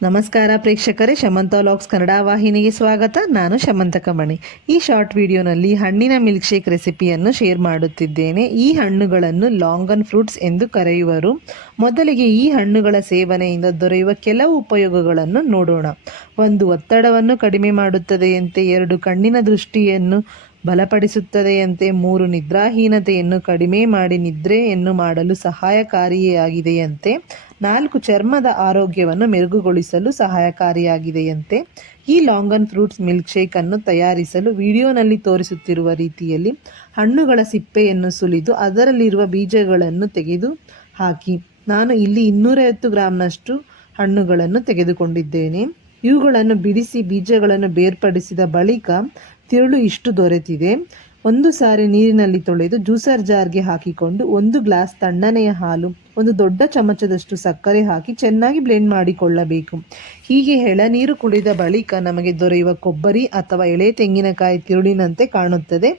ನಮಸ್ಕಾರ ಪ್ರೇಕ್ಷಕರೇ, ಶಮಂತ ವ್ಲಾಗ್ಸ್ ಕನ್ನಡ ವಾಹಿನಿಗೆ ಸ್ವಾಗತ. ನಾನು ಶಮಂತಕ ಮಣಿ. ಈ ಶಾರ್ಟ್ ವಿಡಿಯೋನಲ್ಲಿ ಹಣ್ಣಿನ ಮಿಲ್ಕ್ ಶೇಕ್ ರೆಸಿಪಿಯನ್ನು ಶೇರ್ ಮಾಡುತ್ತಿದ್ದೇನೆ. ಈ ಹಣ್ಣುಗಳನ್ನು ಲಾಂಗನ್ ಫ್ರೂಟ್ಸ್ ಎಂದು ಕರೆಯುವರು. ಮೊದಲಿಗೆ ಈ ಹಣ್ಣುಗಳ ಸೇವನೆಯಿಂದ ದೊರೆಯುವ ಕೆಲವು ಉಪಯೋಗಗಳನ್ನು ನೋಡೋಣ. 1. ಒತ್ತಡವನ್ನು ಕಡಿಮೆ ಮಾಡುತ್ತದೆಯಂತೆ. 2. ಕಣ್ಣಿನ ದೃಷ್ಟಿಯನ್ನು ಬಲಪಡಿಸುತ್ತದೆಯಂತೆ. 3. ನಿದ್ರಾಹೀನತೆಯನ್ನು ಕಡಿಮೆ ಮಾಡಿ ನಿದ್ರೆಯನ್ನು ಮಾಡಲು ಸಹಾಯಕಾರಿಯಾಗಿದೆಯಂತೆ. 4. ಚರ್ಮದ ಆರೋಗ್ಯವನ್ನು ಮೆರುಗುಗೊಳಿಸಲು ಸಹಾಯಕಾರಿಯಾಗಿದೆಯಂತೆ. ಈ ಲಾಂಗನ್ ಫ್ರೂಟ್ಸ್ ಮಿಲ್ಕ್ ಶೇಕ್ ಅನ್ನು ತಯಾರಿಸಲು ವಿಡಿಯೋನಲ್ಲಿ ತೋರಿಸುತ್ತಿರುವ ರೀತಿಯಲ್ಲಿ ಹಣ್ಣುಗಳ ಸಿಪ್ಪೆಯನ್ನು ಸುಲಿದು ಅದರಲ್ಲಿರುವ ಬೀಜಗಳನ್ನು ತೆಗೆದು ಹಾಕಿ. ನಾನು ಇಲ್ಲಿ 250 ಗ್ರಾಂನಷ್ಟು ಹಣ್ಣುಗಳನ್ನು ತೆಗೆದುಕೊಂಡಿದ್ದೇನೆ. ಇವುಗಳನ್ನು ಬಿಡಿಸಿ ಬೀಜಗಳನ್ನು ಬೇರ್ಪಡಿಸಿದ ಬಳಿಕ ತಿರುಳು ಇಷ್ಟು ದೊರೆತಿದೆ. 1 ಸಾರಿ ನೀರಿನಲ್ಲಿ ತೊಳೆದು ಜ್ಯೂಸರ್ ಜಾರ್ಗೆ ಹಾಕಿಕೊಂಡು 1 ಗ್ಲಾಸ್ ತಣ್ಣನೆಯ ಹಾಲು, 1 ದೊಡ್ಡ ಚಮಚದಷ್ಟು ಸಕ್ಕರೆ ಹಾಕಿ ಚೆನ್ನಾಗಿ ಬ್ಲೆಂಡ್ ಮಾಡಿಕೊಳ್ಳಬೇಕು. ಹೀಗೆ ಎಳನೀರು ಕುಡಿದ ಬಳಿಕ ನಮಗೆ ದೊರೆಯುವ ಕೊಬ್ಬರಿ ಅಥವಾ ಎಳೆ ತೆಂಗಿನಕಾಯಿ ತಿರುಳಿನಂತೆ ಕಾಣುತ್ತದೆ.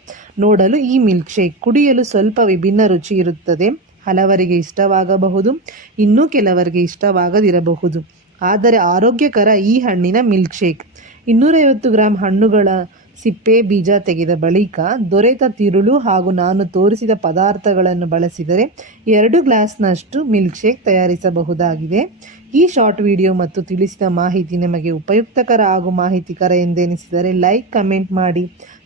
ನೋಡಲು ಈ ಮಿಲ್ಕ್ ಶೇಕ್ ಕುಡಿಯಲು ಸ್ವಲ್ಪ ವಿಭಿನ್ನ ರುಚಿ ಇರುತ್ತದೆ. ಹಲವರಿಗೆ ಇಷ್ಟವಾಗಬಹುದು, ಇನ್ನೂ ಕೆಲವರಿಗೆ ಇಷ್ಟವಾಗದಿರಬಹುದು. ಆದರೆ ಆರೋಗ್ಯಕರ ಈ ಹಣ್ಣಿನ ಮಿಲ್ಕ್ ಶೇಕ್. 250 ಗ್ರಾಂ ಹಣ್ಣುಗಳ ಸಿಪ್ಪೆ ಬೀಜ ತೆಗೆದ ಬಳಿಕ ದೊರೆತ ತಿರುಳು ಹಾಗೂ ನಾನು ತೋರಿಸಿದ ಪದಾರ್ಥಗಳನ್ನು ಬಳಸಿದರೆ 2 ಗ್ಲಾಸ್ನಷ್ಟು ಮಿಲ್ಕ್ ಶೇಕ್ ತಯಾರಿಸಬಹುದಾಗಿದೆ. ಈ ಶಾರ್ಟ್ ವಿಡಿಯೋ ಮತ್ತು ತಿಳಿಸಿದ ಮಾಹಿತಿ ನಿಮಗೆ ಉಪಯುಕ್ತಕರ ಹಾಗೂ ಮಾಹಿತಿಕರ ಎಂದೆನಿಸಿದರೆ ಲೈಕ್, ಕಮೆಂಟ್ ಮಾಡಿ.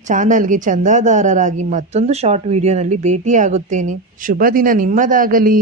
ಚಾನಲ್ಗೆ ಚಂದಾದಾರರಾಗಿ ಮತ್ತೊಂದು ಶಾರ್ಟ್ ವಿಡಿಯೋನಲ್ಲಿ ಭೇಟಿಯಾಗುತ್ತೇನೆ. ಶುಭ ದಿನ ನಿಮ್ಮದಾಗಲಿ.